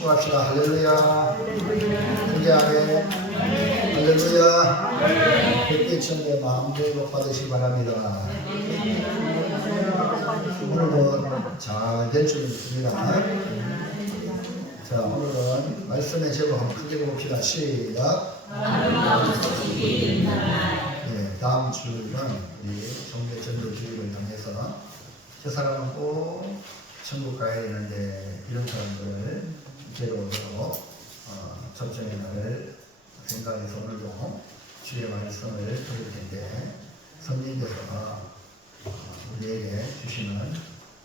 축복합시다. 할렐루야. 함께하게 할렐루야. 백대천대 마음대로 복 받으시기 바랍니다. 오늘도 잘 될 줄 믿습니다. 자, 오늘은 말씀의 제목 한번 크게 봅시다. 시작. 네, 다음 주는 우리 성대 전도 주일을 향해서 저 사람은 꼭 천국 가야 되는데 이런 사람들을 제로로 접전의 날을 생각해서 오늘도 주의 말씀을 들을 텐데 성령께서 우리에게 주시는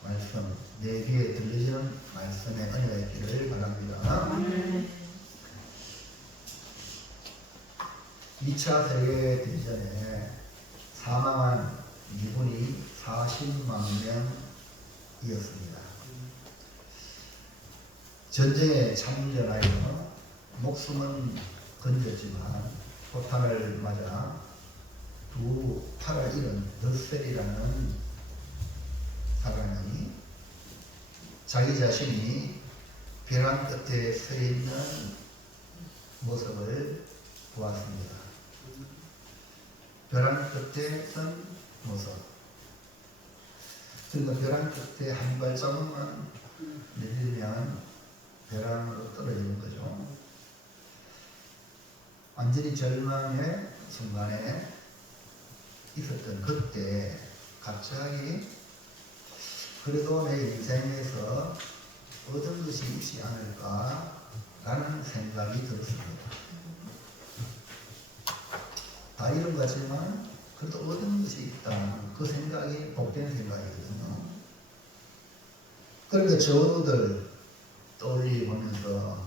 말씀, 내 귀에 들리는 말씀의 은혜가 있기를 바랍니다. 2차 세계대전에 사망한 미군이 40만 명이었습니다. 전쟁에 참전하여 목숨은 건졌지만 포탄을 맞아 두 팔을 잃은 르셀이라는 사람이 자기 자신이 벼랑 끝에 서 있는 모습을 보았습니다. 벼랑 끝에 선 모습. 그러니까 벼랑 끝에 한 발자국만 내리면 벼랑으로 떨어지는 거죠. 완전히 절망의 순간에 있었던 그때 갑자기 그래도 내 인생에서 얻은 것이 있지 않을까라는 생각이 들었습니다. 다 잃은 것 같지만 그래도 얻은 것이 있다. 그 생각이 복된 생각이거든요. 그런데 저우들 떠올리면서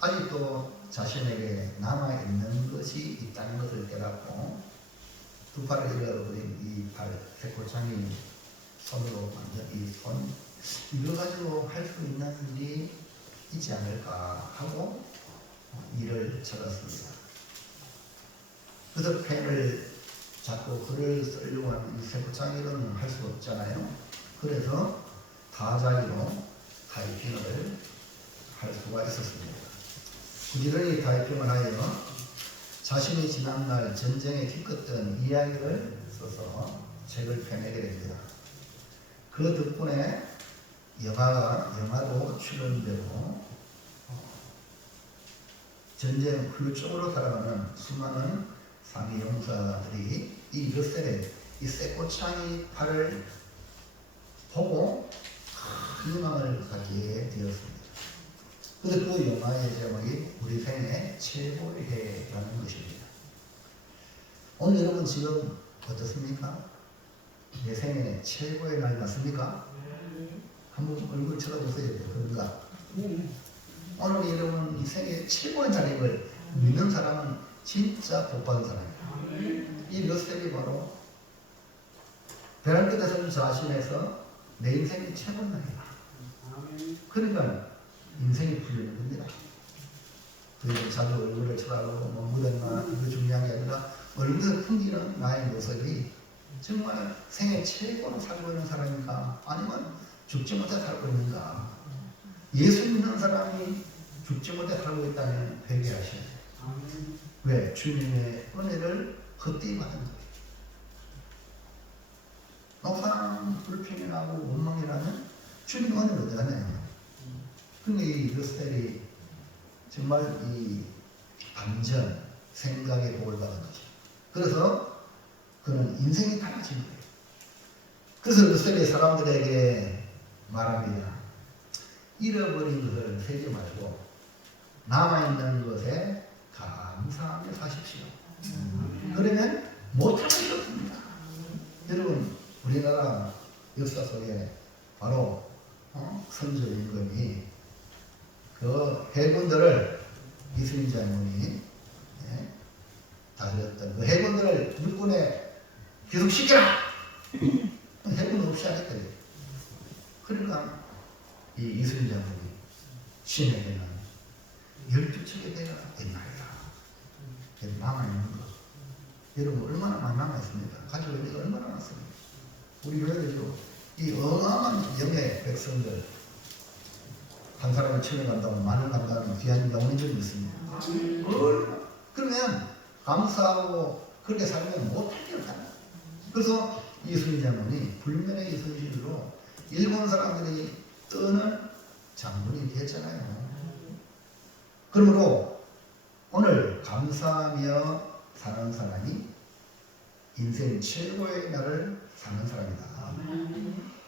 아직도 자신에게 남아있는 것이 있다는 것을 깨닫고 두 팔을 잃어버린 이 팔, 새꼬창이 손으로 만든 이 손, 이걸 가지고 할 수 있는 일이 있지 않을까 하고 일을 찾았습니다. 그래서 펜을 잡고 글을 쓰려고 하는 이 새꼬창이로는 할 수 없잖아요. 그래서 다자기로 타이핑을 할 수가 있었습니다. 부지런히 타이핑을 하여 자신이 지난날 전쟁에 겪었던 이야기를 써서 책을 펴내게 됩니다. 그 덕분에 영화도 출연되고 전쟁 훌륭적으로 살아가는 수많은 상위 용사들이 이 르셀의 이 새꼬창이 팔을 보고 큰 희망을 갖게 되었습니다. 그래서 그 영화의 제목이 우리 생애 최고의 해라는 것입니다. 오늘 여러분 지금 어떻습니까? 내 생애 최고의 날 맞습니까? 한번 얼굴 쳐다보세요. 그런가? 오늘 여러분 이 생애 최고의 날임을 믿는 사람은 진짜 복받은 사람이에요. 이 르셀이 바로 벼랑 끝에 선 자신에서 내 인생이 최고의 날이다. 그러니까 인생이 풀리는 겁니다. 그리고 자주 얼굴을 쳐다보고 뭐 묻었나 이거 중요한 게 아니라 얼굴에 풍기는 나의 모습이 정말 생애 최고로 살고 있는 사람인가 아니면 죽지 못해 살고 있는가. 예수 믿는 사람이 죽지 못해 살고 있다면 회개하셔야 돼요. 왜? 주님의 은혜를 헛되이 받은 거예요. 항상 불평이나고 원망이라면 주님의 은혜를 어디 가냐요. 그러니까 이 르셀이 정말 이 반전 생각의 복을 받은 거죠. 그래서 그는 인생이 달라진 거예요. 그래서 르셀이 사람들에게 말합니다. 잃어버린 것을 세지 말고 남아있는 것에 감사하며 사십시오. 그러면 못하는 게 없습니다. 여러분 우리나라 역사 속에 바로 선조 임금이 그 해군들을 이순신 장군이 다스렸던 그 해군들을 육군에 귀속시켜라! 해군 없이 하겠다. 그러니까 이 이순신 장군이 신에게는 12척의 배가 있나이다. 남아있는 거. 여러분 얼마나 많이 남아있습니까? 가지고 있는 게 얼마나 많습니까? 우리 교회도 이 어마어마한 영의 백성들 한 사람을 채워간다고 많은 감사하는 귀한 영혼인 적이 있습니다. 그러면 감사하고 그렇게 살면 못할 게 없다. 그래서 이순신 장군이 불면의 이순신으로 일본 사람들이 떠는 장군이 됐잖아요. 그러므로 오늘 감사하며 사는 사람이 인생 최고의 날을 사는 사람이다.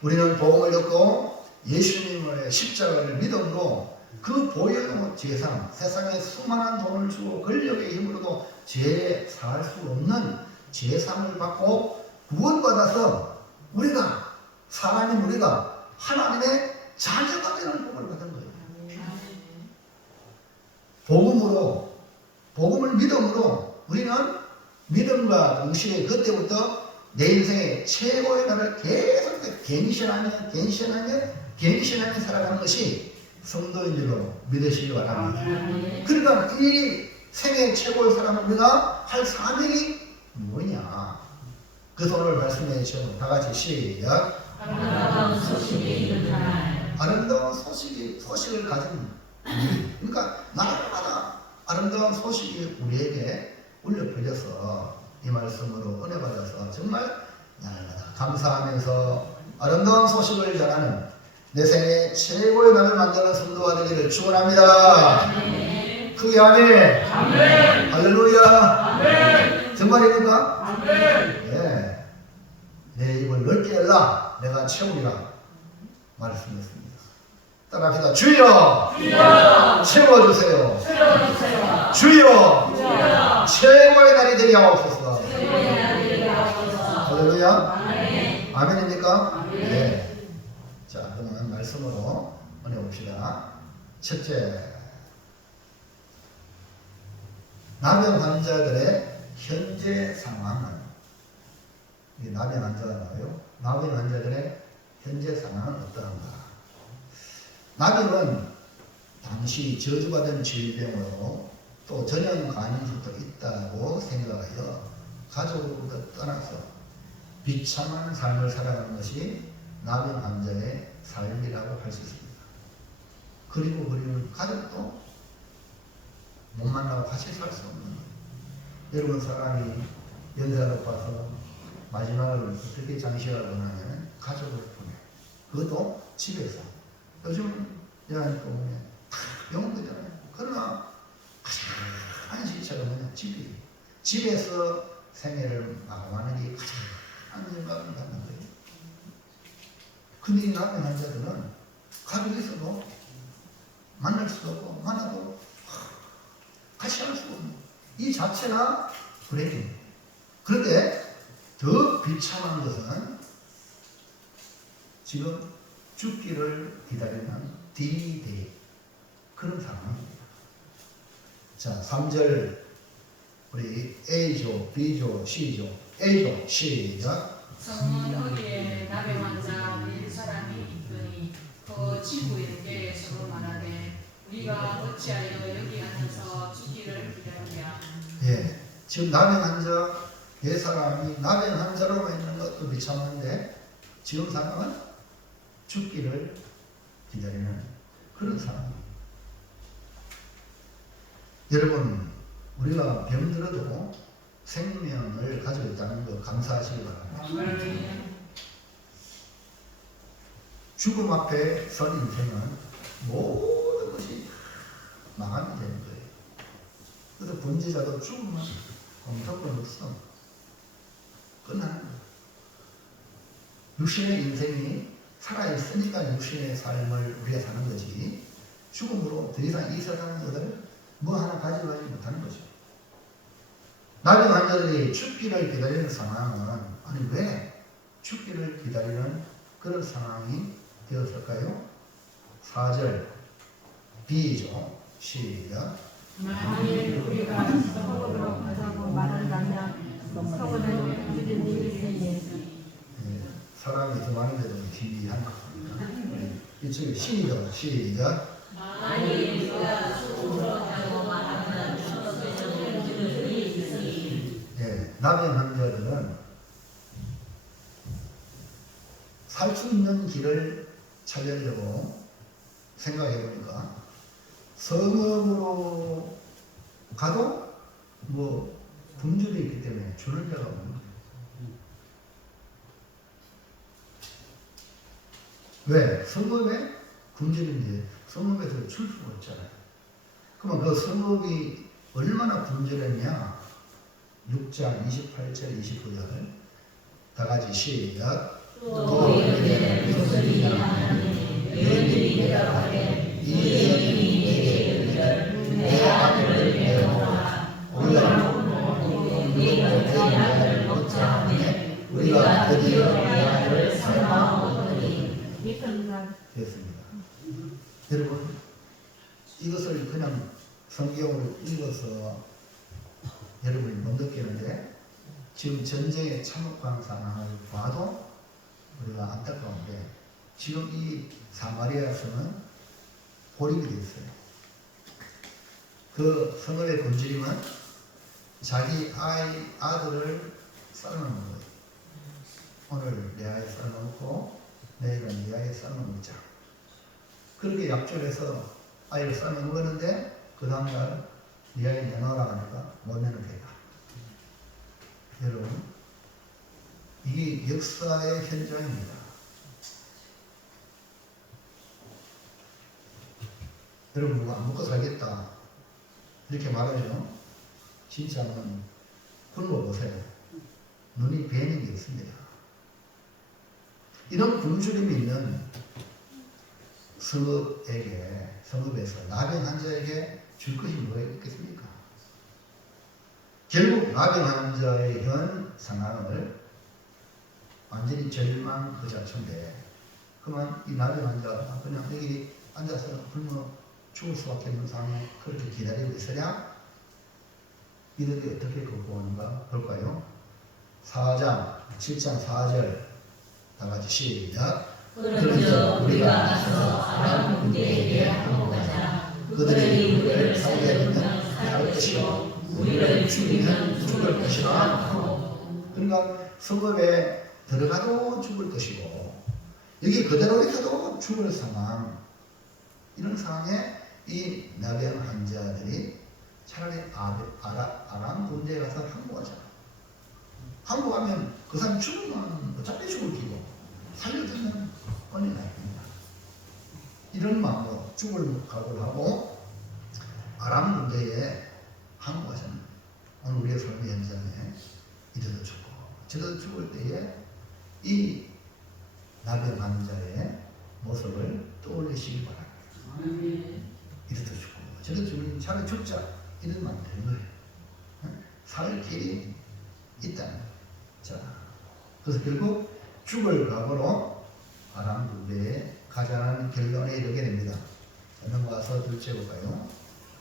우리는 복음을 듣고 예수님의 십자가를 믿음으로 그 보혈의 제상, 세상에 수많은 돈을 주고 권력의 힘으로도 죄 사할 수 없는 제상을 받고 구원받아서 우리가 사람인 우리가 하나님의 자녀가 되는 복을 받은 거예요. 복음을 믿음으로 우리는 믿음과 동시에 그때부터 내 인생의 최고의 날을 계속 갱신하며 살아가는 것이 성도인 줄로 믿으시기 바랍니다. 그러니까 이 생애 최고의 사람은 우리가 할 사명이 뭐냐? 그래서 오늘 말씀해 주시고 다 같이 시작. 아름다운 소식이 이른 날. 아름다운 소식을 가진 우리. 그러니까 날마다 아름다운 소식이 우리에게 울려 per려서 이 말씀으로 은혜 받아서 정말 날마다 감사하면서 아름다운 소식을 전하는 내 생애 최고의 날을 만드는 성도가 되기를 축원합니다. 크게 아멘. 아멘. 할렐루야. 아멘. 정말입니까? 아멘. 네. 내 입을 넓게 열라 내가 채우리라 말씀했습니다. 따라합시다. 주여, 주여 채워주세요. 채워주세요. 주여, 주여 최고의 날이 되게 하옵소서. 최고의 날이 되게 하옵소서. 할렐루야. 아멘. 아멘입니까? 아멘. 네. 자, 그러면 말씀으로 은혜 봅시다. 첫째, 나병 환자들의 현재 상황은, 이게 나병 환자가 나와요. 나병 환자들의 현재 상황은 어떠한가? 나병은 당시 저주받은 질병으로 또 전염 가능성도 있다고 생각하여 가족으로부터 떠나서 비참한 삶을 살아가는 것이 나병 환자의 삶이라고 할 수 있습니다. 그리고 우리는 가족도 못 만나고 같이 살 수 없는 거예요. 여러분 사람이 연세가 높아서 마지막을 어떻게 장식을 원하면 가족을 보내. 그것도 집에서. 요즘 여행 또 보면 다 병원이잖아요. 그러나 가장 시체가 뭐냐? 집이에요. 집에서 생애를 마감하는 게 가장 영광을 받는 거예요. 근데 이 나병 환자들은 가족이 있어도 만날 수도 없고 만나도 같이 할 수가 없는 이 자체가 불행입니다. 그런데 더 비참한 것은 지금 죽기를 기다리는 D-Day 그런 상황입니다. 자, 3절 우리 A조, B조, C조, A조 시작. 성문 어디에 나병 환자 네 사람이 있더니 그 친구에게 서로 말하되 우리가 어찌하여 여기 앉아서 죽기를 기다리랴. 예, 지금 나병 환자 네 사람이 나병 환자로만 있는 것도 비참한데 지금 상황은 죽기를 기다리는 그런 상황입니다. 여러분, 우리가 병들어도 생명을 가지고 있다는 거 감사하시기 바랍니다. 죽음 앞에 선 인생은 모든 것이 망하면 되는 거예요. 그래서 범죄자도 죽으면 공통권 없어. 끝나는 거예요. 육신의 인생이 살아있으니까 육신의 삶을 우리가 사는 거지, 죽음으로 더 이상 이 세상의 것을 뭐 하나 가져가지 못하는 거죠. 나병 환자들이 죽기를 기다리는 상황은, 아니 왜 죽기를 기다리는 그런 상황이 되었을까요? 4절 B죠. 시작. 만일 우리가 서로로 가자고 말한다면 서로는 그들은 일생에 사람이 더 많은데도 기이한 이쪽에 시죠. 시작. 만일 우리가 서로로 가자고 말하면 서로는 그들은 일생에. 나병 환자들은 살 수 있는 길을 찾으려고 생각해 보니까 성읍으로 가도 뭐 굶주려 있기 때문에 주는 데가 없는 거예요. 왜? 성읍에 굶주린데 성읍에서 줄 수가 없잖아요. 그러면 그 성읍이 얼마나 굶주렸냐? 6장 28절 29절 다 같이 시작. 또 이르되 무슨 하나님 여인들이 대답하되 이 여인이 내게 이르기를 내 아들을 배우라 우리가 네가 내 아들을 먹자 하매 우리가 드디어 내 아들을 삶아먹었더니 됐습니다. 여러분 이것을 그냥 성경으로 읽어서 여러분이 못 느끼는데 지금 전쟁의 참혹한 상황을 봐도 우리가 안타까운데 지금 이 사마리아 성은 고립이 되어 있어요. 그 성읍의 굶주림은 자기 아들을 삶아먹는 거예요. 오늘 내 아이 삶아먹고 내일은 네 아이 삶아먹자. 그렇게 약조해서 아이를 삶아먹었는데 그 다음날 네 아이 내놔라 하니까 못 내놓겠다. 여러분 이게 역사의 현장입니다. 여러분 누가 안 먹고 살겠다 이렇게 말하면 진짜 한번 굶어보세요. 눈이 배는 게 있습니다. 이런 굶주림이 있는 성읍에서 나병 환자에게 줄 것이 뭐가 있겠습니까? 결국 나병 환자의 현 상황을 완전히 절망 그 자체인데 그만 이 나병 환자가 그냥 여기 앉아서 굶어 죽을 수밖에 없는 상황에 그렇게 기다리고 있으냐? 이들이 어떻게 극복하는가 볼까요? 7장 4절 다 같이 시작. 그런즉 우리가 가서 아람 군대에게 항복하자. 그들이 우리를 살게 되면 살 것이요 우리를 죽이면 죽을 것이라 하고. 그러니까 성읍에 들어가도 죽을 것이고 여기 그대로 있어도 죽을 상황. 이런 상황에 이 나병 환자들이 차라리 아람 군대에 가서 항복하자. 항복하면 그 사람 죽으면 어차피 죽을 기고 살려주면 뻔히 나입니다. 이런 마음으로 죽을 각오를 하고 아람 군대에 항복하자는 오늘 우리의 삶의 현장에 이래도 죽고 저래도 죽을 때에 이 나병 환자의 모습을 떠올리시기 바랍니다. 이래도 죽고 저래도 죽으면 차라리 죽자 이러면 안 되는 거예요. 살 길이 있다는 거예요. 자, 그래서 결국 죽을 각오로 아람 군대에 가자는 결론에 이르게 됩니다. 자, 넘어가서 둘째 볼까요?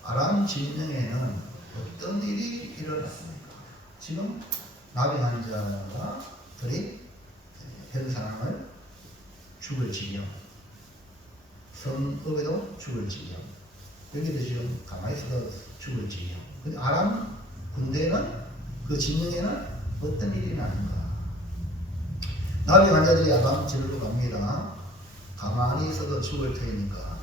아람 진영에는 어떤 일이 일어났습니까? 지금 나병 환자들이 현 상황을 죽을 지경, 성읍에도 죽을 지경, 여기도 지금 가만히 있어도 죽을 지경. 근데 아람 군대는 그 진영에는 어떤 일이 나는가? 나병 환자들이 아람 진으로 갑니다. 가만히 있어도 죽을 테니까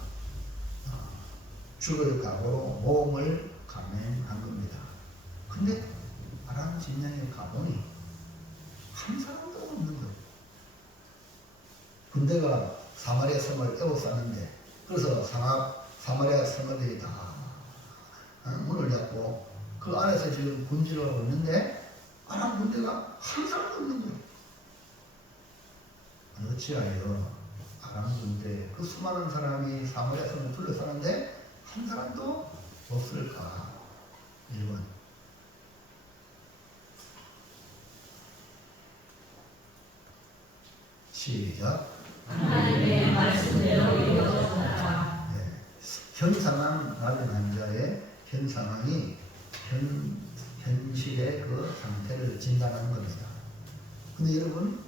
죽을 각오로 몸을 감행한 겁니다. 근데 아람 진영에 가보니 한 사람도 없는 거예요. 군대가 사마리아 성을 에워쌌는데 그래서 사마리아 성들이 다 문을 닫고 그 안에서 지금 군주로 있는데 아람 군대가 한 사람도 없는 거예요. 어찌하여 아람 군대 그 수많은 사람이 사마리아 성을 둘러싸는데 한 사람도 없을까? 1번 시작. 하나님의 말씀대로 이루어졌다. 현 상황 나병 환자의 현 상황이 현실의 그 상태를 진단하는 겁니다. 근데 여러분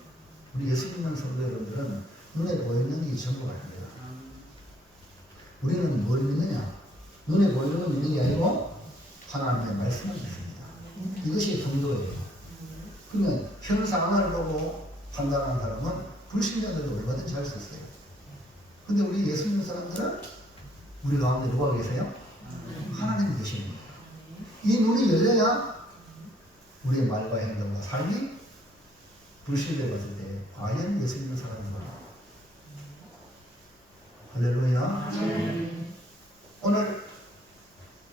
우리 예수 믿는 성도 여러분들은 눈에 보이는 게 전부가 아닙니다. 우리는 뭘 믿느냐? 눈에 보이는 건 믿는 게 아니고 하나님의 말씀을 믿습니다. 이것이 성도예요. 그러면 현 상황을 보고 판단하는 사람은 불신자들도 얼마든지 할 수 있어요. 근데 우리 예수 믿는 사람들은 우리 가운데 누가 계세요? 하나님이 계시는 거예요. 이 눈이 열려야 우리의 말과 행동과 삶이 불신을 봤을 때 과연 예수 믿는 사람인가? 할렐루야. 오늘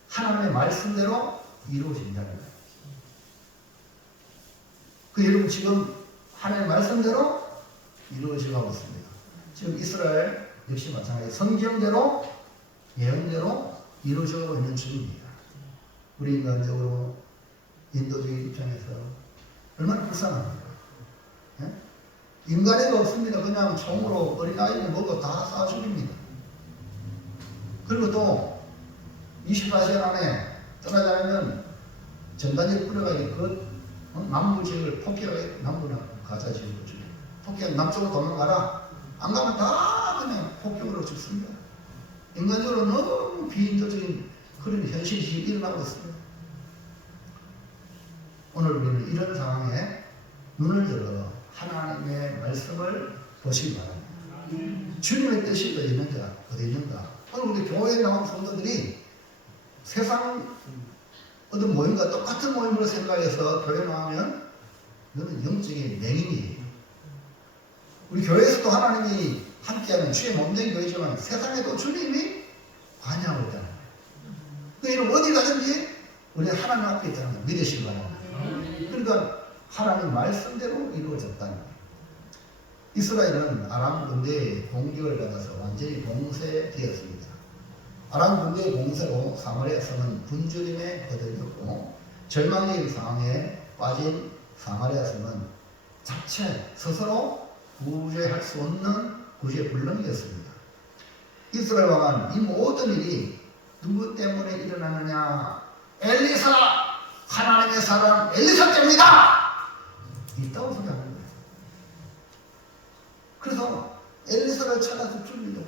하나님의 말씀대로 이루어진다는 거예요. 그 여러분 지금 하나님의 말씀대로 이루어지고 있습니다. 지금 이스라엘 역시 마찬가지 성경대로 예언대로 이루어지고 있는 중입니다. 우리 인간적으로 인도적인 입장에서 얼마나 불쌍합니까? 예? 인간애가 없습니다. 그냥 총으로 어린아이를 먹고 다 쏴 죽입니다. 그리고 또 24시간 안에 떠나지 않으면 전단지를 뿌려가지고 그 남부 지역을 폭격해 남부나 가자 지역을 주고 폭격 남쪽으로 도망가라. 안 가면 다 그냥 폭격으로 죽습니다. 인간적으로 너무 비인도적인 그런 현실이 지금 일어나고 있습니다. 오늘 우리는 이런 상황에 눈을 들어 하나님의 말씀을 보시기 바랍니다. 주님의 뜻이 어디 있는가? 어디 있는가? 오늘 우리 교회에 나온 성도들이 세상 어떤 모임과 똑같은 모임으로 생각해서 교회 나오면 이거는 영적인 맹인이에요. 우리 교회에서도 하나님이 함께하는 주의 몸된 교회지만 세상에도 주님이 관여하고 있다는 거예요. 그러니까 어디 가든지 우리 하나님 앞에 있다는 걸 믿으시기 바랍니다. 그러니까 하나님 말씀대로 이루어졌다는 거예요. 이스라엘은 아람 군대의 공격을 받아서 완전히 봉쇄되었습니다. 아람 군대의 봉쇄로 사마리아 성은 굶주림에 거들렸고 절망적인 상황에 빠진 사마리아 성은 자체 스스로 구제할 수 없는 구제불능이었습니다. 이스라엘 왕은 이 모든 일이 누구 때문에 일어나느냐? 엘리사! 하나님의 사람 엘리사 때문이다! 있다고 생각하는 거예요. 그래서 엘리사를 찾아서 죽이려고.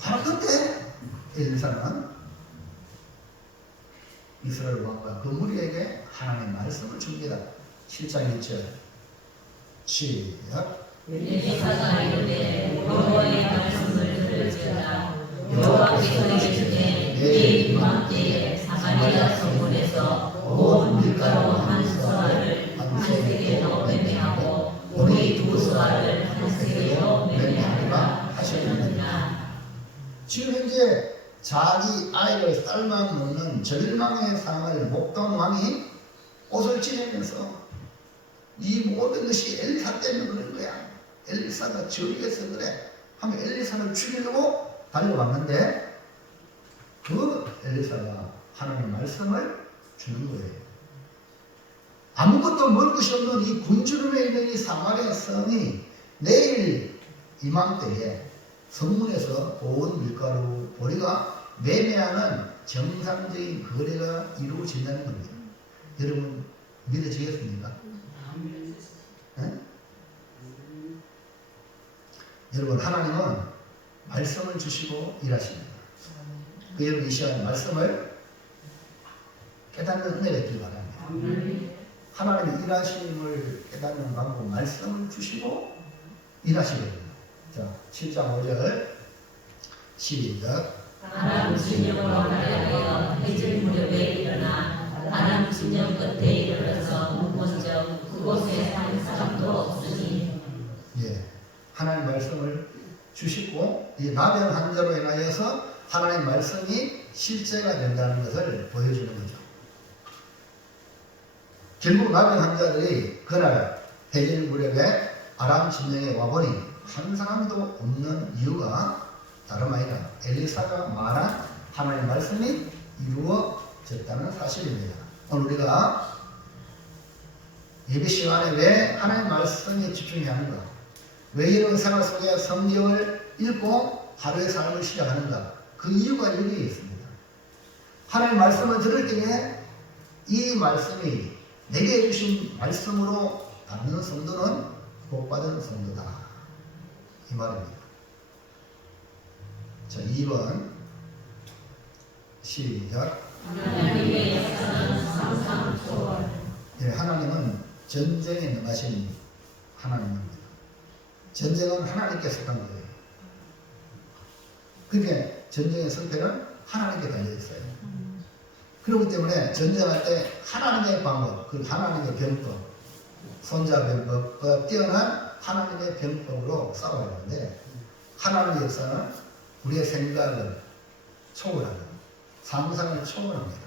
바로 그때 엘리사는 이스라엘 왕과 그 무리에게 하나님의 말씀을 줍니다. 7장 1절 시작. 엘리사가 이르되 여호와의 말씀을 들을지어다. 여호와께서 이르시되 내일 이맘때에 사마리아 성문에서 온 밀가루 한 수아를 한 세겔로 매매하고 오리 두 수아를 한 세겔로 매매하리라 하셨느니라. 지금 현재 자기 아이를 삶아 먹는 절망의 상을 목동 왕이 옷을 찢으면서 이 모든 것이 엘리사 때문에 그런 거야. 엘리사가 저기에서 그래 하면 엘리사를 죽이려고 달려왔는데 그 엘리사가 하나님의 말씀을 주는 거예요. 아무것도 먹을 것이 없는 이 굶주림에 있는 이 사마리아 성이 내일 이맘때에 성문에서 온 밀가루 보리가 매매하는 정상적인 거래가 이루어진다는 겁니다. 여러분 믿어지겠습니까? 네? 여러분 하나님은 말씀을 주시고 일하십니다. 그 여러분 이 시간 말씀을 깨닫는 은혜가 있길 바랍니다. 하나님의 일하심을 깨닫는 방법 말씀을 주시고 일하시거든요. 자 7장 5절 시작. 아람 진영으로 가려하여 해질 무렵에 일어나 아람 진영 끝에 이르러서 문본적 그곳에 한 사람도 없으니. 예, 하나님 말씀을 주시고 이 나병 환자로 인하여서 하나님 말씀이 실제가 된다는 것을 보여주는 거죠. 결국 나병 환자들이 그날 해질 무렵에 아람 진영에 와보니 한 사람도 없는 이유가 다름 아니라 엘리사가 말한 하나님의 말씀이 이루어졌다는 사실입니다. 오늘 우리가 예배 시간에 왜 하나님의 말씀에 집중해야 하는가? 왜 이런 생활 속에 성경을 읽고 하루의 삶을 시작하는가? 그 이유가 여기에 있습니다. 하나님의 말씀을 들을 때에 이 말씀이 내게 해주신 말씀으로 받는 성도는 복받은 성도다. 이 말입니다. 자, 2번 시작. 하나님의 역사는 상상 초월. 예, 하나님은 전쟁에 능하신 하나님입니다. 전쟁은 하나님께 속한 거예요. 그러니까 전쟁의 승패는 하나님께 달려있어요. 그렇기 때문에 전쟁할 때 하나님의 방법, 그 하나님의 병법, 손자병법과 뛰어난 하나님의 병법으로 싸워야 하는데 하나님의 역사는 우리의 생각을 초월하는, 상상을 초월합니다.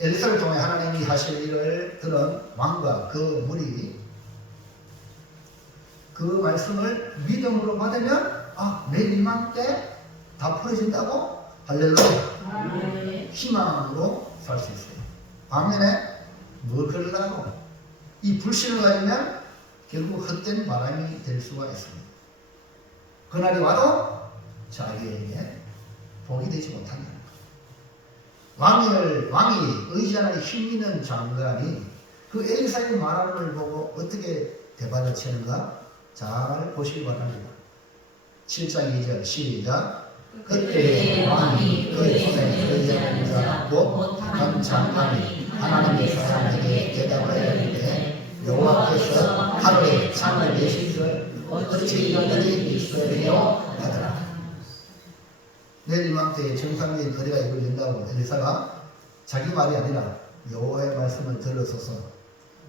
엘리사를 통해 하나님이 하실 일을 들은 왕과 그 무리, 그 말씀을 믿음으로 받으면 내 희망 때 다 풀어진다고 할렐루야 희망으로 살 수 있어요. 반면에 뭐 그러려고 이 불신을 가지면 결국 헛된 바람이 될 수가 있습니다. 그날이 와도 자기에게 복이 되지 못한다. 왕이 의지하는 힘 있는 장관이 그 엘리사의 말함을 보고 어떻게 대받아치는가 잘 보시기 바랍니다. 7장 2절 시작. 그때 왕이 그의 손에 의지하는 자 곧 한 장관이 하나님의 사람에게 대답하여 이르되 여호와께서 하루에 창을 내시기를 어찌 너희들이 이스라엘이요 하더라. 내일 이맘때에 정상적인 거래가 이루어진다고 엘리사가 자기 말이 아니라 여호와의 말씀을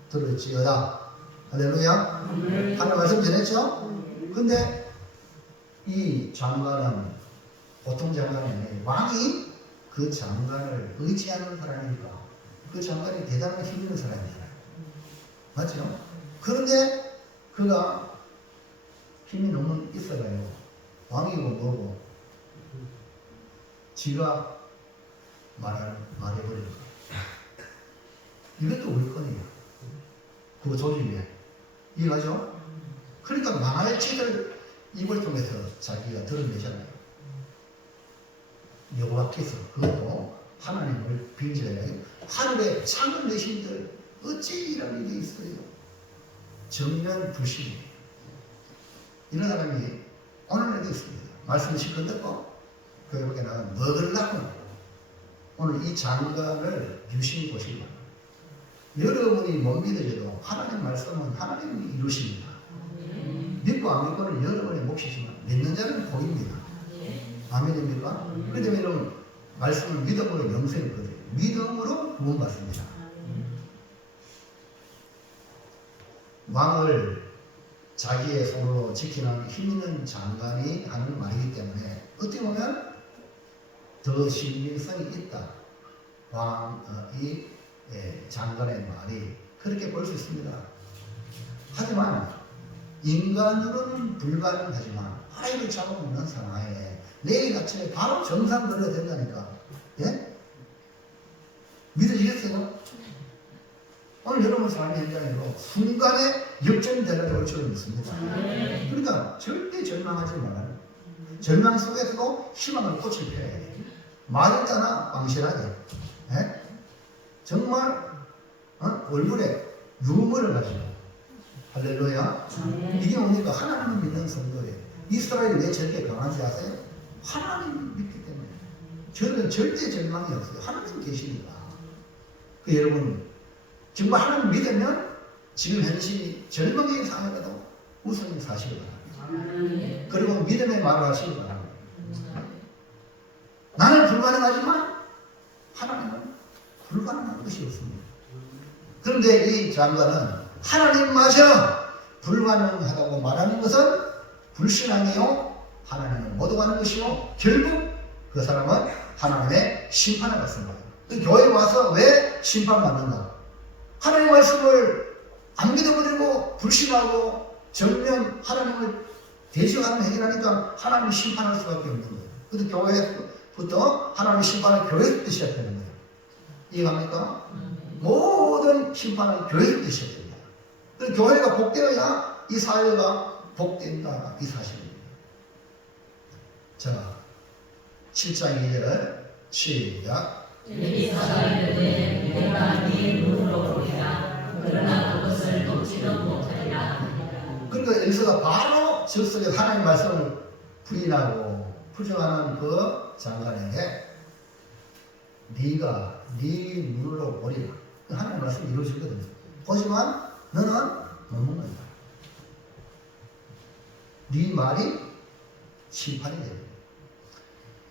들을지어다. 할렐루야. 하나님 말씀 전했죠? 근데 이 장관은 보통 장관이 아니에요. 왕이 그 장관을 의지하는 사람이니까 그 장관이 대단한 힘 있는 사람이잖아요. 맞죠? 그런데 그가 힘이 너무 있어가요. 왕이고 뭐고 지가 말해버리는 거예요. 이것도 우리 건이에요. 그거 조직이에요. 이해가죠? 그러니까 망할 짓을 입을 통해서 자기가 드러내잖아요. 여호와께서 그것도 하나님을 빙자해요. 하늘에 창을 내신들 어찌 이런 일이 있어요. 정면 불신. 이런 사람이 오늘날도 있습니다. 말씀을 실컷 듣고 교회 밖에 나가면 먹으려고 오늘 이 장관을 유심히 보시기 바랍니다. 여러분이 못 믿어져도 하나님 말씀은 하나님이 이루십니다. 믿고 안 믿고는 여러분의 몫이지만 믿는 자는 복입니다. 아멘입니까? 그렇기 때문에 여러분 말씀을 믿음으로 영생을 거둬요. 믿음으로 구원받습니다. 왕을 자기의 손으로 지키는 힘있는 장관이 하는 말이기 때문에 어떻게 보면 더 신빙성이 있다. 이 장관의 말이 그렇게 볼 수 있습니다. 하지만 인간으로는 불가능하지만 아이를 잡아먹는 상황에 내일 아침에 바로 정상 걸어야 된다니까. 예? 믿어지겠어요? 오늘 여러분 삶의 현장에도 순간에 역전이 되는 줄 믿습니다. 그러니까 절대 절망하지 말아요. 절망 속에서도 희망을 꽃을 펴야 돼. 말을 따나 방실하게. 예? 정말 얼굴에 유머를 가지고 할렐루야. 이게 뭡니까? 하나님을 믿는 성도예요. 이스라엘이 왜 저렇게 강하지 아세요? 하나님 믿기 때문에. 저는 절대 절망이 없어요. 하나님 계시니까. 여러분 정말 하나님 믿으면 지금 현실이 절망의 상황에도 우선히 사시기 바랍니다. 그리고 믿음의 말을 하시기 바랍니다. 나는 불가능하지만 하나님은 불가능한 것이 없습니다. 그런데 이 장관은 하나님마저 불가능하다고 말하는 것은 불신앙이요 하나님은 못 오가는 것이요 결국 그 사람은 하나님의 심판을 받습니다. 교회에 와서 왜 심판받는가? 하나님의 말씀을 안 믿어버리고 불신하고 정면 하나님을 대적하는 행위를 하니까 하나님을 심판할 수밖에 없는 거예요. 그래서 교회부터 하나님의 심판을 교회에서 시작되는 거예요. 이해갑니까? 모든 심판은 교회에서 시작됩니다. 그래서 교회가 복되어야 이 사회가 복된다. 이 사실입니다. 자, 7장 2절 시작. 엘리사가 이르되 내가 네 눈으로 보리라. 그러나 그것을 돕지는 못하리라. 그러니까 엘리사가 바로 즉석에 하나님 말씀을 부인하고 부정하는 그 장관에게 네가 네 눈으로 보리라. 하나님 말씀이 이루어지거든요. 보지만 너는 못 먹는다. 네 말이 심판이 됩니다.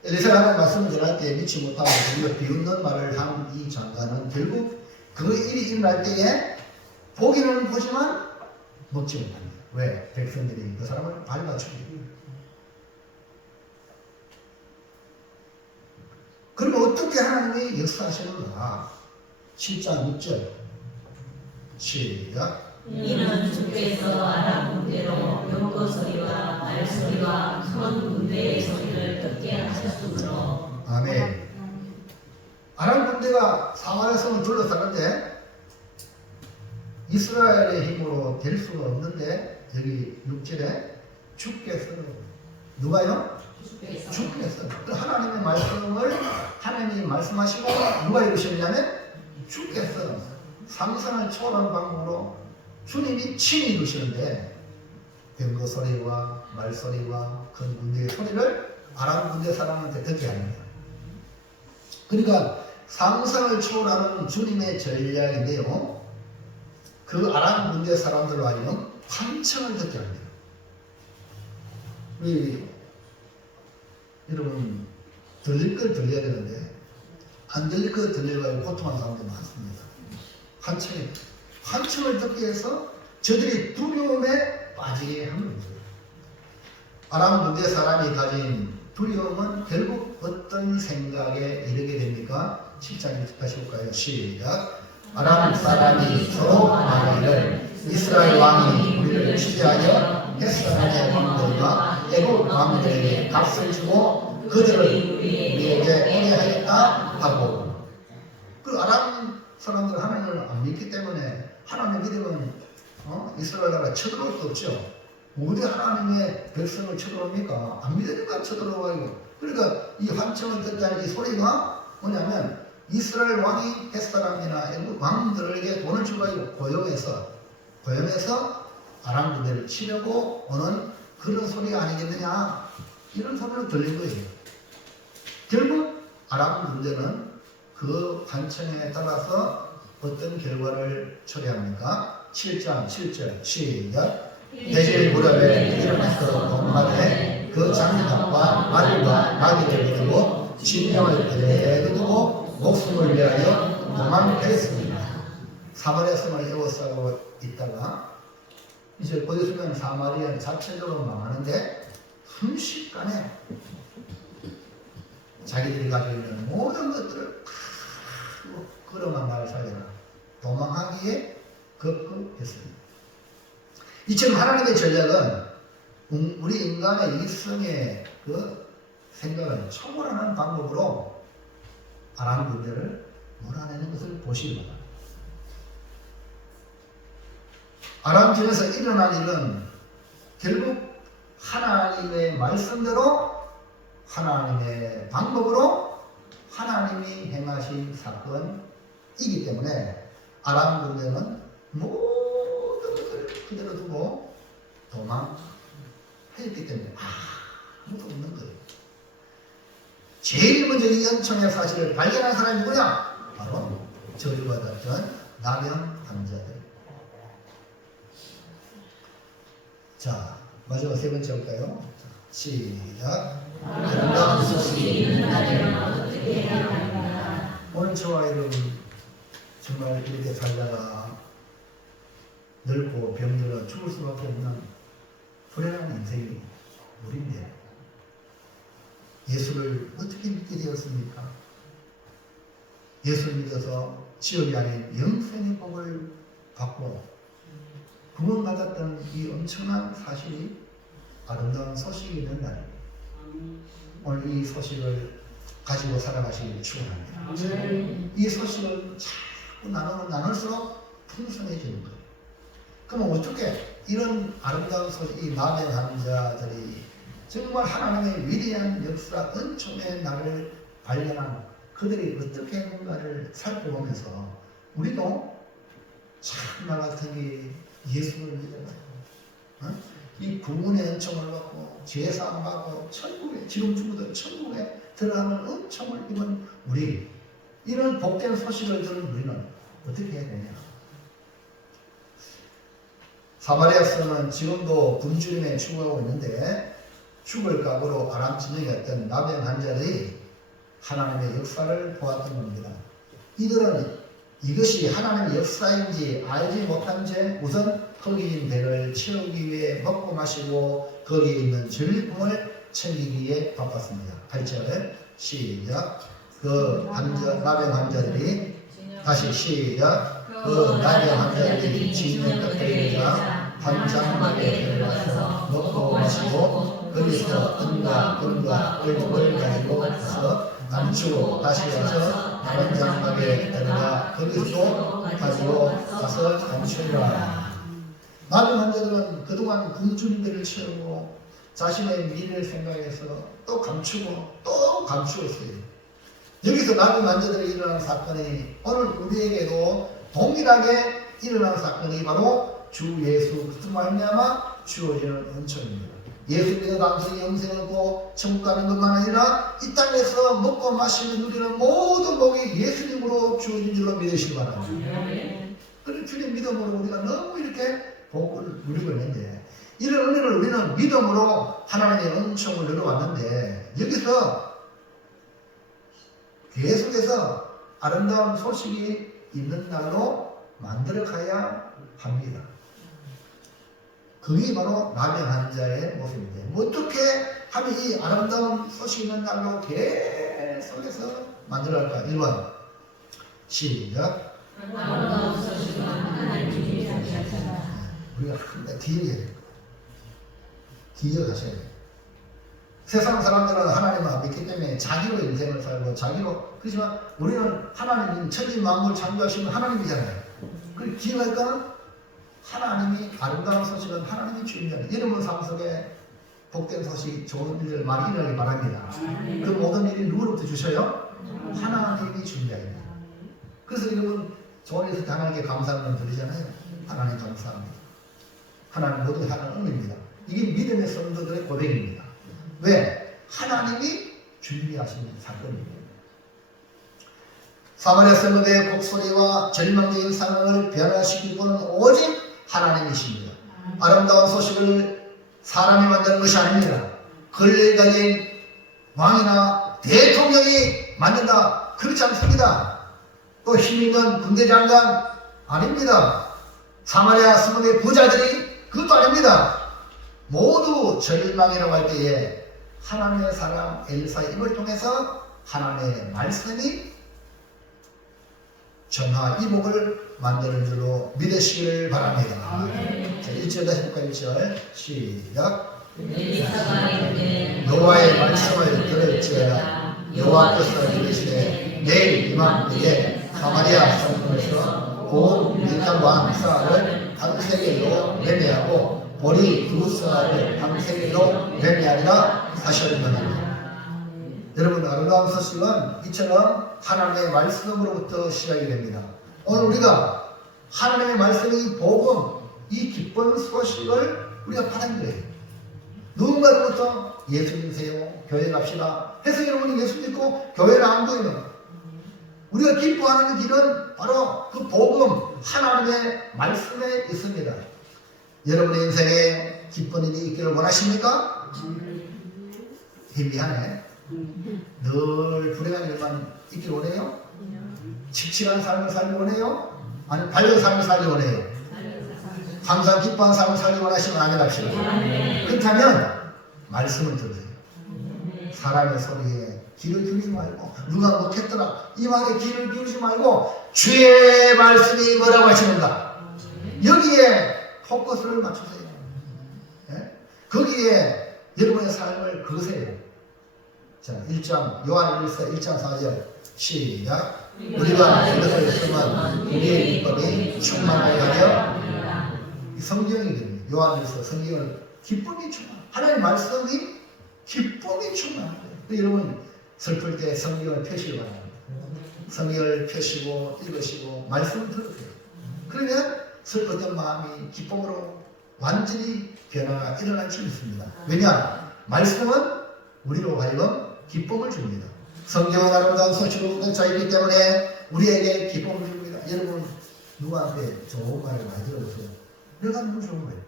엘리사가 하나님 말씀을 전할 때 믿지 못하고 오히려 비웃는 말을 한 이 장관은 결국 그 일이 일어날 때에 보기는 보지만 먹지 못합니다. 왜? 백성들이 그 사람을 밟아 죽이고. 그럼 어떻게 하나님이 역사하시는가? 7장 6절 시작. 이는 주께서 아람 군대로 병거 소리와 말 소리와 큰 군대의 소리를 듣게 하셨으므로. 아멘. 아람 군대가 사마리아 성을 둘러쌌는데 이스라엘의 힘으로 될 수가 없는데 여기 6절에 주께서 누가요? 주께서 하나님의 말씀을 하나님이 말씀하시고 누가 이루셨냐면 주께서 상상을 초월한 방법으로 주님이 친히 이루시는데 병거 소리와 말소리와 큰 군대의 소리를 아람 군대 사람한테 듣게 합니다. 그러니까 상상을 초월하는 주님의 전략인데요. 그 아람 군대 사람들로 하여금 환청을 듣게 합니다. 우리 여러분 들릴 걸 들려야 되는데 안 들릴 걸 들려가지고 고통하는 사람들이 많습니다. 환청을 듣게 해서 저들이 두려움에 빠지게 하는 거죠. 아람 군대 사람이 가진 두려움은 결국 어떤 생각에 이르게 됩니까? 7장 다시 볼까요? 시작. 아람 사람이 서로 말하기를 이스라엘 왕이 우리를 취재하여 햇사람의 왕들과 애국 왕들에게 값을 주고 그들을 우리에게 오게 하겠다 하고. 그 아람 사람들은 하나님을 안 믿기 때문에 하나님 믿으면 이스라엘 나라 쳐들어올 수 없죠. 어디 하나님의 백성을 쳐들어옵니까? 안 믿으니까 쳐들어와요. 그러니까 이 환청을 듣자는 이 소리가 뭐냐면 이스라엘 왕이 햇사람이나 왕들에게 돈을 주고 고용해서 아람 군대를 치려고 오는 그런 소리가 아니겠느냐, 이런 소리로 들린 거예요. 결국 아람 군대는 그 환청에 따라서 어떤 결과를 초래합니까? 7장 7절 시작. 대질 무렵에 일어나서 동마대 그 장갑과 말과 나귀를 두고 진영을 그대로 두고 목숨을 위하여 도망했습니다. 사마리아 성을 에워싸고 있다가 이제 보여주면 사마리아는 자체적으로 망하는데 순식간에 자기들이 가지고 있는 모든 것들을 끌어만 날 살려라 도망하기에 급급했습니다. 이처럼 하나님의 전략은 우리 인간의 이성의 그 생각을 초월하는 방법으로 아람 군대를 몰아내는 것을 보시기 바랍니다. 아람전에서 일어난 일은 결국 하나님의 말씀대로 하나님의 방법으로 하나님이 행하신 사건이기 때문에 아람 군대는 모든 것을 그대로 두고 도망했기 때문에 아무도 없는 거예요. 제일 먼저 이 은총의 사실을 발견한 사람이 누구냐? 바로 저주받았던 나병 환자들. 자, 마지막 세 번째 볼까요? 시작. 아름다운 소식이 있는 날에는 어떻게 해야 합니까? 오늘 저와 여러분 정말 이렇게 살다가 늙고 병들어 죽을 수밖에 없는 불행한 인생이 우리인데 예수를 어떻게 믿게 되었습니까? 예수를 믿어서 지옥이 아닌 영생의 복을 받고 구원받았던 이 엄청난 사실이 아름다운 소식이 있는 날입니다. 오늘 이 소식을 가지고 살아가시길 축원합니다. 이 소식을 자꾸 나누면 나눌수록 풍성해지는 거예요. 그럼 어떻게 이런 아름다운 소식, 이 나병 환자들이 정말 하나님의 위대한 역사, 은총의 날을 발견한 그들이 어떻게 했는가를 살펴보면서 우리도 참 나 같은 게 예수를 믿어가지고 이 구원의 은총을 받고 죄사함 받고 천국에 지금 죽어도 천국에 들어가는 은총을 입은 우리, 이런 복된 소식을 들은 우리는 어떻게 해야 되냐? 사마리아서는 지금도 굶주림에 죽어가고 있는데 죽을 각오로 아람 진영이었던 나병 환자들이 하나님의 역사를 보았던 겁니다. 이들은 이것이 하나님의 역사인지 알지 못한 채 우선 거기 배를 채우기 위해 먹고 마시고 거기에 있는 전리품을 챙기기 위해 바빴습니다. 8절 시작. 그 나병 환자들이 다시 시작. 그 나병 환자들이 진영 곁에 이르자 환장막에 들어가서 먹고 마시고 거기서 은과 금과 을목을 가지고 가서 감추고 다시 와서 다른 장막에 들어가 거기서 가지고 가서 감추라. 나병 환자들은 그동안 굶주림들을 채우고 자신의 미래를 생각해서 또 감추고 또 감추었어요. 여기서 나병 환자들이 일어난 사건이 오늘 우리에게도 동일하게 일어난 사건이 바로 주 예수 그리스도 말미암아 주어지는 은총입니다. 예수 믿어 당신이 영생을 얻고 천국 가는 것만 아니라 이 땅에서 먹고 마시며 누리는 모든 복이 예수님으로 주어진 줄로 믿으시기 바랍니다. 그런 주님 믿음으로 우리가 너무 이렇게 복을 누리고 있는데 이런 은혜를 우리는 믿음으로 하나님의 은총을 누려왔는데 여기서 계속해서 아름다운 소식이 있는 날로 만들어 가야 합니다. 그게 바로 나병 환자의 모습인데 어떻게 하면 이 아름다운 소식 있는 날로 계속해서 만들어갈까? 1번 시작. 아름다운 소식은 하나님이 하시다. 우리가 항상 기억해야 돼요. 기억하셔야 돼요. 세상 사람들은 하나님을 안 믿기 때문에 자기로 인생을 살고 자기로 그렇지만 우리는 하나님 천지 만물 창조하시는 하나님이잖아요. 그걸 기억할까는 하나님이 아름다운 소식은 하나님이 주인이다. 이러면 삶 속에 복된 소식, 좋은 일들 많이 일어나기 바랍니다. 그 모든 일이 누구로부터 주셔요? 하나님이 주인입니다. 그래서 여러분 좋은 일에서 하나님께 감사하는 드리잖아요. 하나님 감사합니다. 하나님 모든 하나님 은혜입니다. 이게 믿음의 성도들의 고백입니다. 왜? 하나님이 준비하신 사건입니다. 사마리아 성읍의 곡소리와 절망적인 상황을 변화시킬 분은 오직 하나님이십니다. 아름다운 소식을 사람이 만드는 것이 아닙니다. 권력가진 왕이나 대통령이 만든다. 그렇지 않습니다. 또 힘있는 군대 장관 아닙니다. 사마리아 성읍의 부자들이 그것도 아닙니다. 모두 절망이라고 할 때에 하나님의 사람 엘사의 입을 통해서 하나님의 말씀이 전화이복을 만드는 줄로 믿으시기를 바랍니다. 자, 1절 다시 볼까요? 1절 시작. 여호와의 말씀을 들을지어다. 여호와께서 이르시되 내일 이맘때에 사마리아 성읍에서 고 밀감 왕 사울을 당세겔로 매매하고 보리 두 쌀을 당세겔로 매매하리라 하셨느니라. 여러분 아름다운 소식은 이처럼 하나님의 말씀으로부터 시작이 됩니다. 오늘 우리가 하나님의 말씀의 복음, 이 기쁜 소식을 우리가 받은 거예요. 누군가로부터 예수 믿으세요, 교회 갑시다 해서 여러분이 예수 믿고 교회를 안 보이면 우리가 기뻐하는 길은 바로 그 복음, 하나님의 말씀에 있습니다. 여러분의 인생에 기쁜 일이 있기를 원하십니까? 희미하네. 늘 불행한 일만 있길 원해요? 칙칙한 삶을 살기 원해요? 아니면 밝은 삶을 살기 원해요? 항상 기뻐한 삶을 살기 원하시면 아멘 합시다. 그렇다면 말씀을 들으세요. 사람의 소리에 귀를 기울이지 말고 누가 못했더라 이 말에 귀를 기울이지 말고 주의 말씀이 뭐라고 하시는가 여기에 포커스를 맞추세요. 예? 거기에 여러분의 삶을 그으세요. 자, 1장 요한일서 1장 4절 시작. 우리가 이것을 쓰면 우리의 기쁨이 충만하게 하여 성경이거든요. 요한일서 성경을 기쁨이 충만. 하나님의 말씀이 기쁨이 충만해요. 여러분 슬플 때 성경을 펴시기 바랍니다. 성경을 펴시고 읽으시고 말씀을 들으세요. 그러면 슬펐던 마음이 기쁨으로 완전히 변화가 일어날 수 있습니다. 왜냐? 말씀은 우리로 하여금 기쁨을 줍니다. 성경은 아름다운 소식으로 꽉차있기 때문에 우리에게 기쁨을 줍니다. 여러분 누구한테 좋은 말을 많이 들어보세요. 내가 너무 좋은 거예요.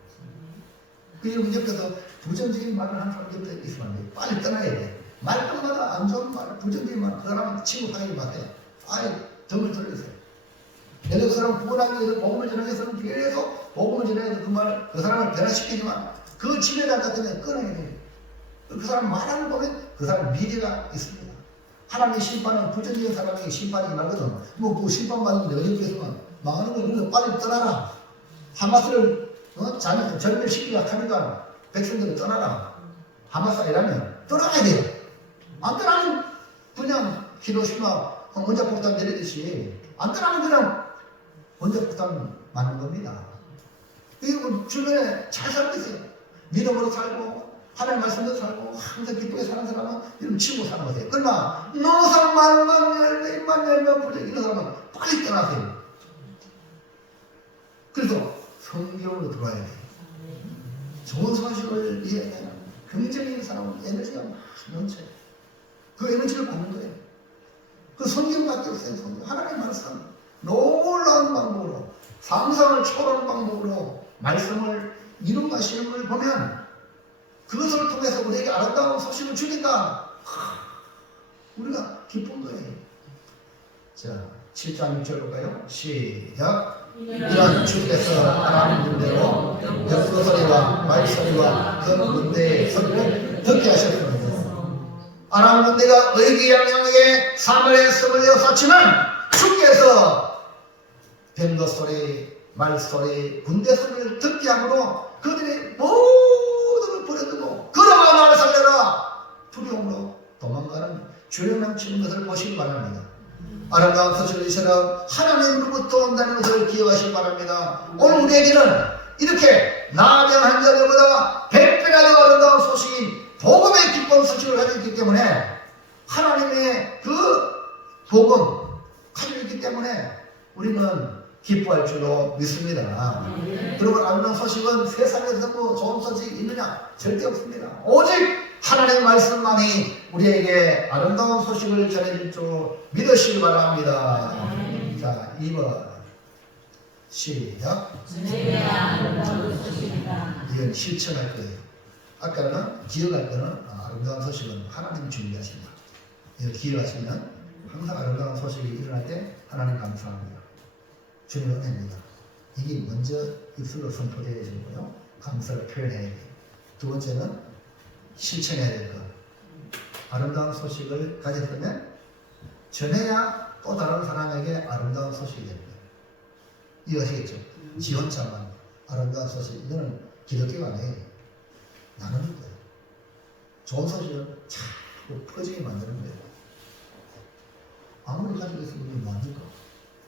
그리고 옆에서 부정적인 말을 하는 사람 옆에 있으면 안 돼. 빨리 떠나야 돼. 말끝마다 안 좋은 말, 부정적인 말, 그 사람은 친구 사귀지 마세요. 아예 점을 돌리세요. 내가 그 사람 구원하기 위해서 복음을 전하기 위해서는 계속 복음을 전해야 돼. 그 사람을 변화시키지만 그 지배자 같으면 끊어야 돼요. 그 사람 말하는 거 보면 그 사람 미래가 있습니다. 하나님의 심판은 부정적인 사람에게 심판이지 말거든. 그 심판받는 내가 옆에 있으면 망하는 거 그래서 빨리 떠나라. 하마스를 전멸시키려 하니까 백성들을 떠나라. 하마스 아니라면 떠나야 돼요. 안 떠나면 그냥 히로시마 원자폭탄 내리듯이 안 떠나면 그냥 원자폭탄 맞는 겁니다. 그리고 주변에 잘 살고 있어요. 믿음으로 살고 하나님 말씀으로 살고 항상 기쁘게 사는 사람은 이런 친구 사는 거세요. 그러나 노상 말만 열면 입만 열면 부정 이런 사람은 빨리 떠나세요. 그래서 성경으로 들어와야 돼요. 좋은 소식을 이해하는 긍정적인 사람은 에너지가 막 넘쳐요. 그 에너지를 받는 거예요. 그 성경밖에 없어요. 성경. 하나님 말씀 놀라운 방법으로 상상을 초월하는 방법으로 말씀을 이루어가시는 걸 보면 그것을 통해서 우리에게 아름다운 소식을 주니까 우리가 기쁜 거예요. 자, 7장 6절 볼까요? 시작. 이런 주께서 하나님 분대로 벽도 소리와 말소리와 그 군대의 소리를 듣게 하셨습니다. 아람 군대가 의기양양하게 사마리아에 서버려 쏟지만 주께서 뱀도 소리, 말소리, 군대 소리를 듣게 함으로 그들이 모든 걸 버려두고 걸어가 나를 살려라 두려움으로 도망가는 주력 넘치는 것을 보시기 바랍니다. 아름다운 소식을 이처럼 하나님으로부터 온다는 것을 기억하시기 바랍니다. 오늘 우리에게는 이렇게 나병 환자들보다 100배나 더 아름다운 소식인 복음의 기쁜 소식을 가지고 있기 때문에 하나님의 그 복음 가지고 있기 때문에 우리는 기뻐할 줄로 믿습니다. 여러분, 아름다운 소식은 세상에서 뭐 좋은 소식이 있느냐? 절대 없습니다. 오직 하나님의 말씀만이 우리에게 아름다운 소식을 전해줄 줄 믿으시기 바랍니다. 자, 2번 시작. 이건 실천할 거예요. 아까는 기억할 거는 아름다운 소식은 하나님이 준비하신다. 이거 기억하시면 항상 아름다운 소식이 일어날 때 하나님 감사합니다. 주님 은혜입니다. 이게 먼저 입술로 선포되어야 되고요. 감사를 표현해야 돼요. 두 번째는 실천해야 될 것. 아름다운 소식을 가졌으면 전해야 또 다른 사람에게 아름다운 소식이 됩니다. 이해하시겠죠? 지 혼자만 아름다운 소식, 이거는 기독교가 아니에요. 나누는 거예요. 좋은 소식은 자꾸 퍼지게 만드는 거예요. 아무리 가지고 있으면 우리 뭐 합니까?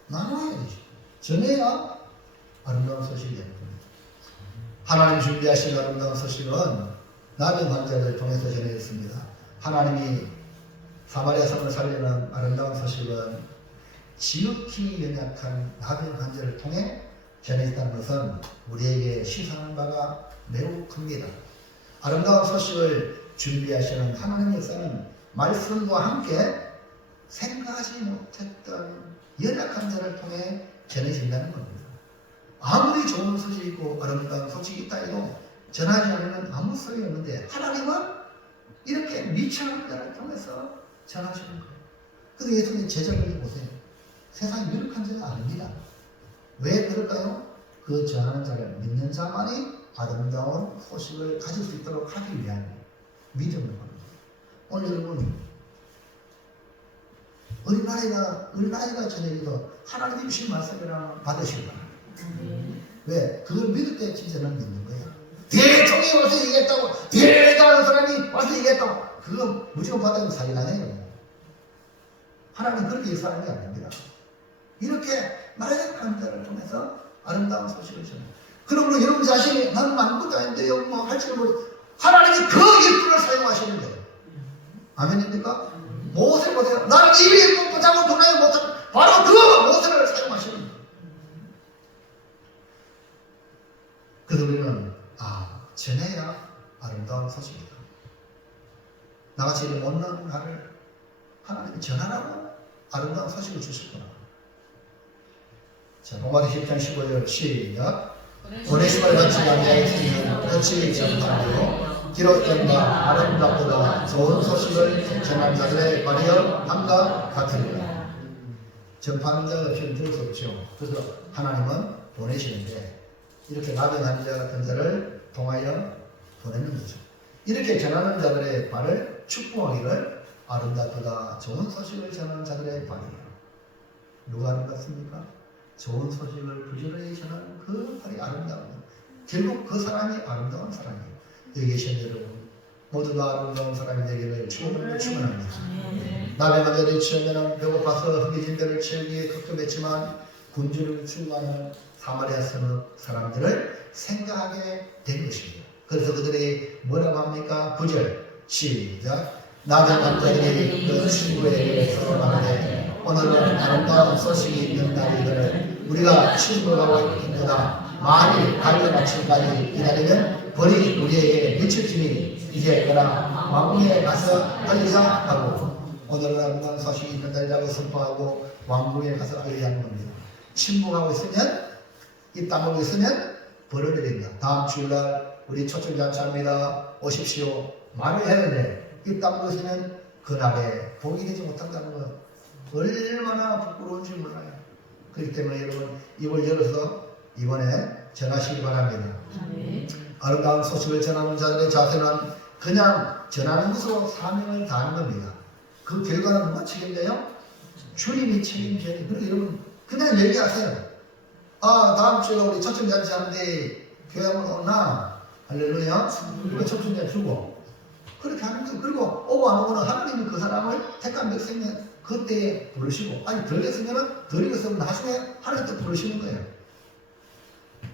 나눠야 되죠. 전해야 아름다운 소식이 되는 겁니다. 하나님 준비하신 아름다운 소식은 나병 환자를 통해서 전해졌습니다. 하나님이 사마리아 성을 살리는 아름다운 소식은 지극히 연약한 나병 환자를 통해 전해졌다는 것은 우리에게 시사하는 바가 매우 큽니다. 아름다운 소식을 준비하시는 하나님의 역사는 말씀과 함께 생각하지 못했던 연약한 자를 통해 전해진다는 겁니다. 아무리 좋은 소식이 있고 아름다운 소식이 있다 해도 전하지 않으면 아무 소용이 없는데 하나님은 이렇게 미천한 자를 통해서 전하시는 거예요. 그래서 예수님 제자들을 보세요. 세상에 유력한 자가 아닙니다. 왜 그럴까요? 그 전하는 자를 믿는 자만이 아름다운 소식을 가질 수 있도록 하기 위한 믿음을 겁니다. 오늘 여러분 어린아이가 전해져도 하나님이 주신 말씀이랑 받으시기 바랍니다. 왜? 그걸 믿을 때 진짜는 믿는 거예요. 대통령이 와서 얘기했다고, 대단한 사람이 와서 얘기했다고, 그거 무조건 받아도 사기 아니에요. 하나님 그렇게 역사하는 게 아닙니다. 이렇게 나약한 자를 통해서 아름다운 소식을 전해요. 그러므로 여러분 자신이 나는 아무것도 아닌데요, 뭐 할지를 모르, 하나님이 그 기술을 사용하시는 거예요. 아멘입니까? 모세 보세요. 나는 입이 못 붙잡고 도나지 못하고 바로 그 모세를 사용하시는 거예요. 그래서 우리는 전해야 아름다운 소식이다. 나같이 못난 나를 하나님이 전하라고 아름다운 소식을 주셨구나. 자, 로마서 10장 15절 시작. 보내심을 받지 아니하였으면 어찌 전파하리요. 기록된 바 아름답보다 좋은 소식을 전한 자들의 말이여 함과 같으리라. 전파하는 자가 없이는 들을 수 없죠. 그래서 하나님은 보내시는데 이렇게 나병한 자 같은 자를 통하여 보내는 거죠. 이렇게 전하는 자들의 발을 축복하기를 아름답보다 좋은 소식을 전하는 자들의 발이에요. 누가 아름답습니까? 좋은 소식을 부지런히 전하는 그 발이 아름다운 거예요. 결국 그 사람이 아름다운 사람이에요. 여기 계신 여러분 모두 다 아름다운 사람이 되기를 주님을 축원합니다. 나병한 자들이 처음에는 배고파서 허기진 배를 채우기 위해 걱정했지만 군주를 충고하는 사마리아 사람들을 생각하게 된 것입니다. 그래서 그들이 뭐라고 합니까? 9절 시작. 나병한 자들이 그 친구에게 서로 말하되 오늘은 아름다운 소식이 있는 날이거늘 우리가 친구라고 있는다. 만일 가을 아침까지 기다리면 벌이 우리에게 미칠지니 이제 그러나 왕궁에 가서 알리자 하고 오늘은 아름다운 소식이 있는 날이라고 선포하고 왕궁에 가서 알리자는 겁니다. 침묵하고 있으면 입 다물고 있으면 벌을 내린다. 다음 주일날 우리 초청잔치합니다. 오십시오. 말을 해야 되는데 입 다물고 있으면 그날에 복이 되지 못한다는 것 얼마나 부끄러운지 몰라요. 그렇기 때문에 여러분 입을 열어서 이번에 전하시기 바랍니다. 아름다운 소식을 전하는 자들의 자세는 그냥 전하는 것으로 사명을 다하는 겁니다. 그 결과는 누가 책임져요? 주님이 책임져요. 그래서 여러분 그냥 얘기하세요. 아 다음 주에 우리 초청잔치 하는데 교회 한번 오나? 할렐루야. 우리 초청잔치 주고 그렇게 하는 거예요. 그리고 오고 안 오고는 하나님이 그 사람을 택한 백성이면 그때에 부르시고 아니 덜 됐으면 덜 익었으면 나중에 하나님 또 부르시는 거예요.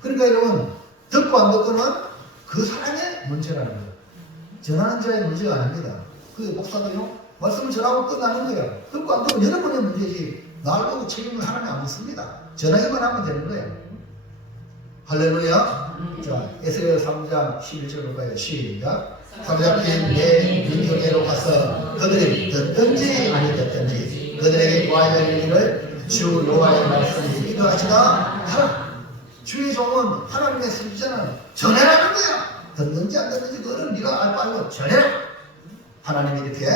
그러니까 여러분 듣고 안 듣고는 그 사람의 문제라는 거예요. 전하는 자의 문제가 아닙니다. 그 목사도요 말씀을 전하고 끝나는 거예요. 듣고 안 듣고 여러분의 문제지 나를 보고 책임을 하나님 안 묻습니다. 전하기만 하면 되는 거예요. 할렐루야. 자 에스겔 3장 11절로 가요. 시작. 사로잡힌 내 민족에로 가서 그들이 듣든지 아니 듣든지 그들에게 구하여 일을 주 여호와의 말씀이 이거하시다 하라. 주의 종은 하나님의 선지자는 전해라는 거야. 듣는지 안 듣는지 그거는 네가 알 바고 전해라. 하나님이 이렇게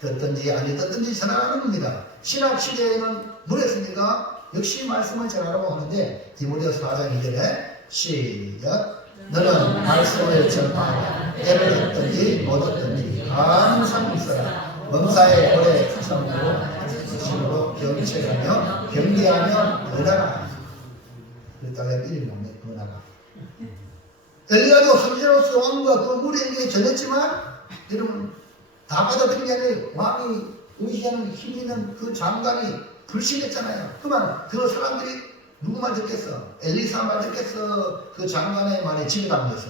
듣든지 아니 듣든지 전하라는 겁니다. 신학 시대에는 뭐랬습니까? 역시 말씀을 전하라고 하는데 디모데후서 4장 2절에 시작. 너는 말씀을 전파하라. 때를 듣든지 못 듣든지 항상 있어라. 범사에 오래 사성으로 신으로 경책하며 경계하며 은하라. 그랬다가 일이 없네. 은하라. 엘리야도 선지자로서 왕과 그 무리에게 전했지만 여러분 다 받아들인 게 아니라 왕이 의지하는 힘 있는 그 장관이 불신했잖아요. 그만 그 사람들이 누구 말 듣겠어? 엘리사 말 듣겠어? 그 장관의 말에 지배당했어.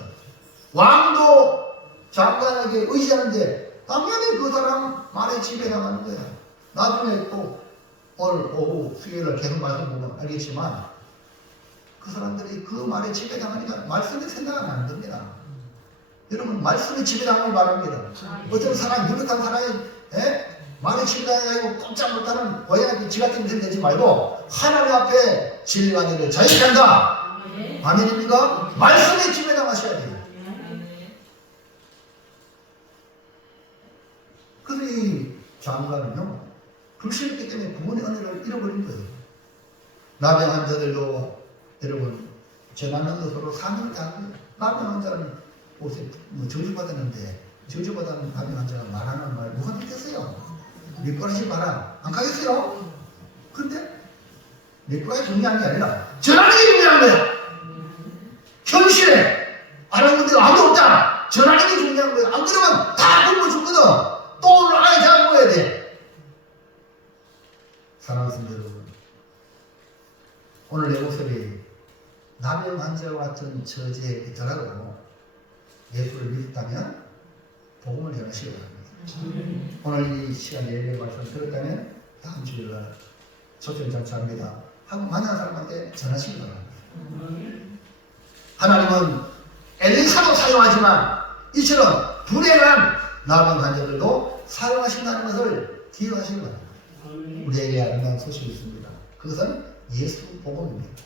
왕도 장관에게 의지하는데 당연히 그 사람 말에 지배당하는 거야. 나중에 또 오늘 오후 수요일날 계속 말씀 보면 알겠지만 그 사람들이 그 말에 지배당하니까 말씀이 생각은 안 듭니다. 여러분 말씀이 지배당하길 바랍니다. 어떤 사람 유력한 사람이 말에 지배당해가지고 꼼짝 못하는 고양이 지 같은 데 되지 말고 하나님 앞에 진리가 되기를 자유한다. 아멘입니까? 말씀에 지배당하셔야 돼요. 그래서 이 장관은요 불신했기 때문에 구원의 은혜를 잃어버린 거예요. 나병한 자들도 여러분 전하는 것으로 사명을 다하는 거예요. 나병한 자는 옷에 저주받았는데 저주받은 나병한 자가 말하는 말 누가 듣겠어요? 믿고라시 봐라. 안 가겠어요? 근데 믿고라시 중요한 게 아니라 전하는 게 중요한 거야. 현실에 알아본 데가 아무도 없다. 전하는 게 중요한 거야. 안 그러면 다 굶어 죽거든. 또 오늘 아예 다 먹어야 돼. 사랑하는 성도 여러분, 오늘 내 모습이 나병 환자와 같은 처지에 있더라도 예수를 믿었다면 복음을 전하시기 바랍니다. 오늘 이 시간 예배 말씀 들었다면 다음 주일날 초청잔치합니다 하고 만난 사람한테 전하시기 바랍니다. 하나님은 엘리사도 사용하지만 이처럼 불행한 나병 환자들도 사용하신다는 것을 기억하시기 바랍니다. 우리에게 아름다운 소식이 있습니다. 그것은 예수 복음입니다.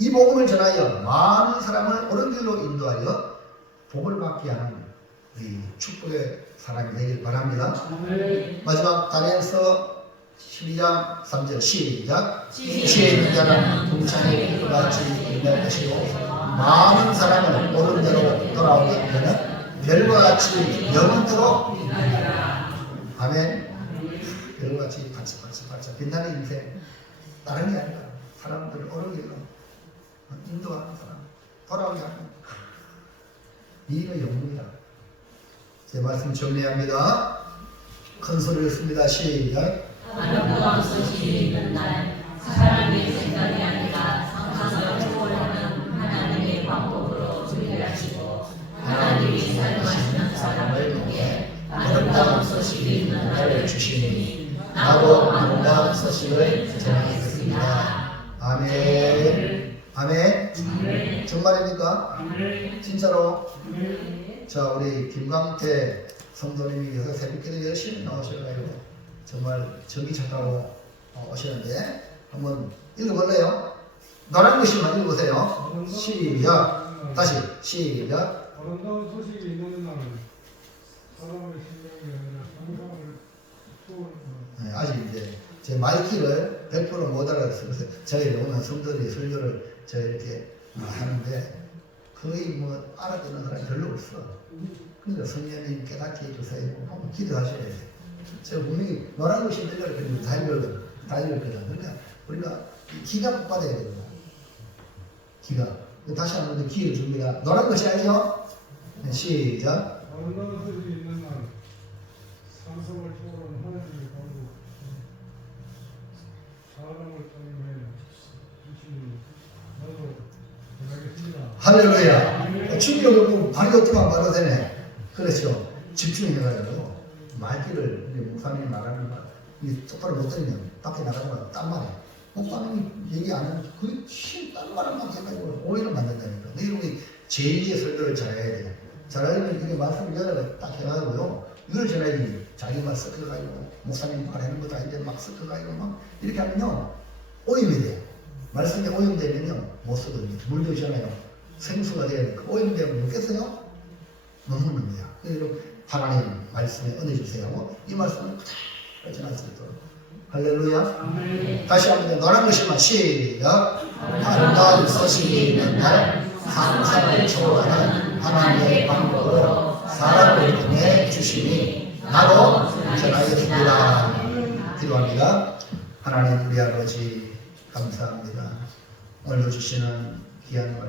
이 복음을 전하여 많은 사람을 옳은 길로 인도하여 복을 받게 하는 우리 축복의 사람이 되길 바랍니다. 마지막 다니엘서 12장 3절 시작. 지혜 있는 자는 동창의 같이 일할 것이고 많은 사람을 옳은 대로 돌아오게 하면 별과 같이 영원토록 아멘. 별과 같이 반짝반짝 빛나는 인생. 다른 게 아니라 사람들을 옳은 길로 인도하는 사람, 돌아오게 하는 이의 영웅이다. 제 말씀 정리합니다. 큰 소리를 씁니다. 시작. 아름다운 소식이 있는 날 사람의 생각이 아니라 상상을 초월하는 하나님의 방법으로 준비하시고 하나님이 사용하시는 사람을 통해 아름다운 소식이 있는 날을 주시니 나도 아름다운 소식을 전하겠습니다. 아멘. 아멘. 정말입니까? 진짜로? 자, 우리 김광태 성도님이 여기서 새벽기도 열심히 나오셔가지고 정말 정이 착하고 오시는데 한번 읽어볼래요? 노란 글씨만 읽어보세요. 시작. 다시 시작. 아름다운 소식이 있는 날은 사람의 심령이 아니라 상상을 초월하는 네, 아직 이제 제 마이키를 100% 못 알아들어서 그래서 저희 오는 성도들이 설교를 저 이렇게 하는데 거의 뭐 알아듣는 사람이 별로 없어. 그러니까 성령님 깨닫게 해주세요. 한번 기도하셔야 돼요. 제가 분명히 노란 것이 들려있거든요. 다 읽었거든. 그러니까 우리가 기가 못 받아야 됩니다. 기가. 다시 한번 기를 줍니다. 노란 것이 알죠? 네, 시작. 아름다운 소식이 있는 날 상상을 초월하는 하나님의 방법 사람을 통해 주시니 나도 전하겠습니다. 할렐루야. 충격을 발이 없지만 말아도 되네. 그렇죠. 집중해가지고 말귀를 목사님이 말하는 거 똑바로 못 들으면 밖에 나가면 딴 말이야. 목사님이 얘기 안 하면 그 딴 말만 해가지고 오해를 만든다니까. 너희 우리 제2의 설교를 잘해야 돼. 잘하려면 이게 말씀을 여러 딱 해가지고요. 이걸 전해야지. 자기만 섞어가지고 목사님 말하는 것도 아닌데 막 섞어가지고 막 이렇게 하면요. 오염이 돼요. 말씀이 오염되면요. 못 쓰거든요. 물도 있잖아요. 생수가 돼야 되니까 오염되면 먹겠어요? 못 먹는 거야. 그래서 하나님 말씀에 은혜 주세요. 이 말씀을 그대로 전할 수 있도록. 할렐루야. 다시 한번 노란 글씨만 시작. 아름다운 소식이 있는 날 상상을 초월하는 하나님의 방법으로 사람을 통해 주시니 나도 전하겠습니다. 기도합니다. 하나님 우리 아버지 감사합니다. 오늘도 주시는 귀한 말